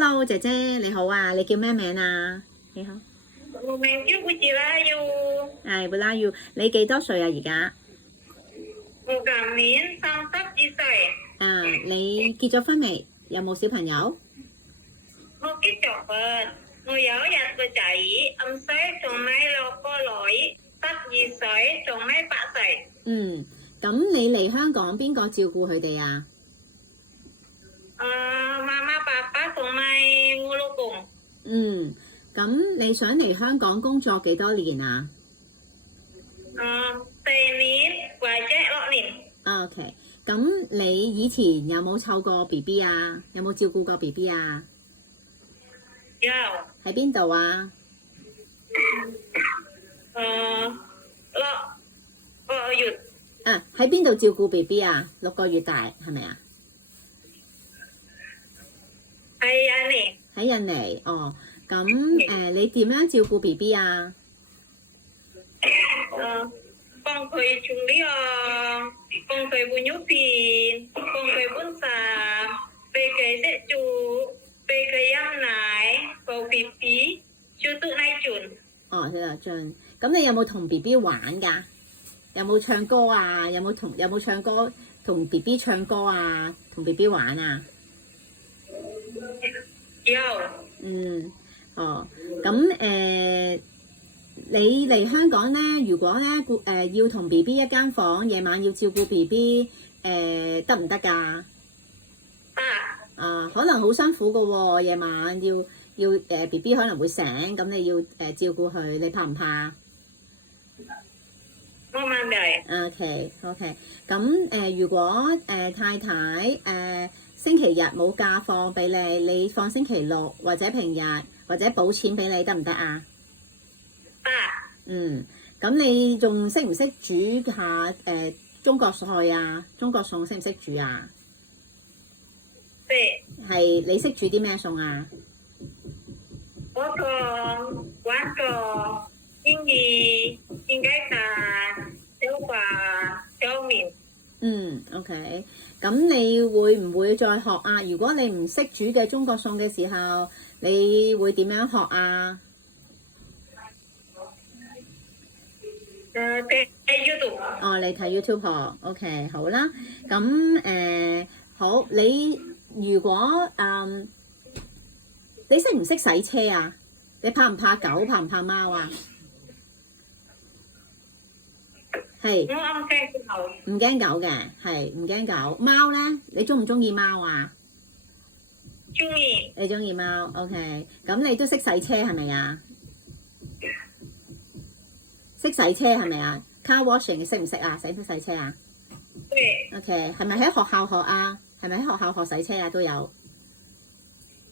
Hello，姐姐你好啊，你叫咩名啊？你好，我名叫Bujirayu，布拉耀，你幾多歲啊？而家我今年32歲，你結咗婚未？有冇小朋友？我結咗婚，我有一個仔，5歲，仲未6個女，12歲，仲未8歲。咁你嚟香港邊個照顧佢哋啊？媽媽、爸爸同埋我老公。咁你想嚟香港工作幾多年啊4年或者6年。OK，咁你以前有冇湊過 BB 啊？有冇照顧過 BB 啊？有。喺邊度啊6個月。喺邊度照顧 BB 啊？6個月大係咪啊？喺印尼。咁你點樣照顧 BB 啊？幫佢沖涼，幫佢換尿片，幫佢換衫，俾佢食住，俾佢飲奶，抱 BB，照顧奶樽。照顧樽。咁你有冇同 BB 玩㗎？有冇唱歌啊？有冇唱歌同 BB 唱歌啊？同 BB 玩啊？有。咁你嚟香港咧，如果咧要同 BB 一間房，夜晚要照顧 BB，得唔得㗎？可能好辛苦㗎喎，夜晚要BB 可能會醒，咁你要照顧佢，你怕唔怕？冇問題。OK，咁如果太太星期日冇假放俾你放星期六或者平日或者補錢俾你得唔得啊？咁你仲識唔識煮下中國菜啊？中國餸識唔識煮啊？識。係你識煮啲咩餸啊？我同廣東、英語、應該係小華、小麵。OK，咁你會唔會再學啊？如果你唔識煮嘅中國餸嘅時候，你會點樣學啊？睇 YouTube。你睇 YouTube 學 OK， 好啦。咁好，你如果你識唔識洗車啊？你怕唔怕狗？怕唔怕貓啊？係。唔驚狗嘅，係唔驚狗。貓咧，你中唔中意貓啊？中意。你中意貓 OK， 咁你都識洗車係咪啊？識洗車係咪啊 ？Car washing 識唔識啊？識唔識洗車啊？對。OK， 係咪喺學校學啊？係咪喺學校學洗車啊？都有。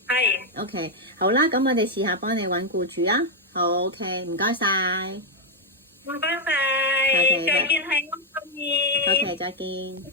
係。OK， 好啦，咁我哋試下幫你揾僱主啦。好 OK， 唔該晒。唔該晒。再見，係我中意。OK， 再見。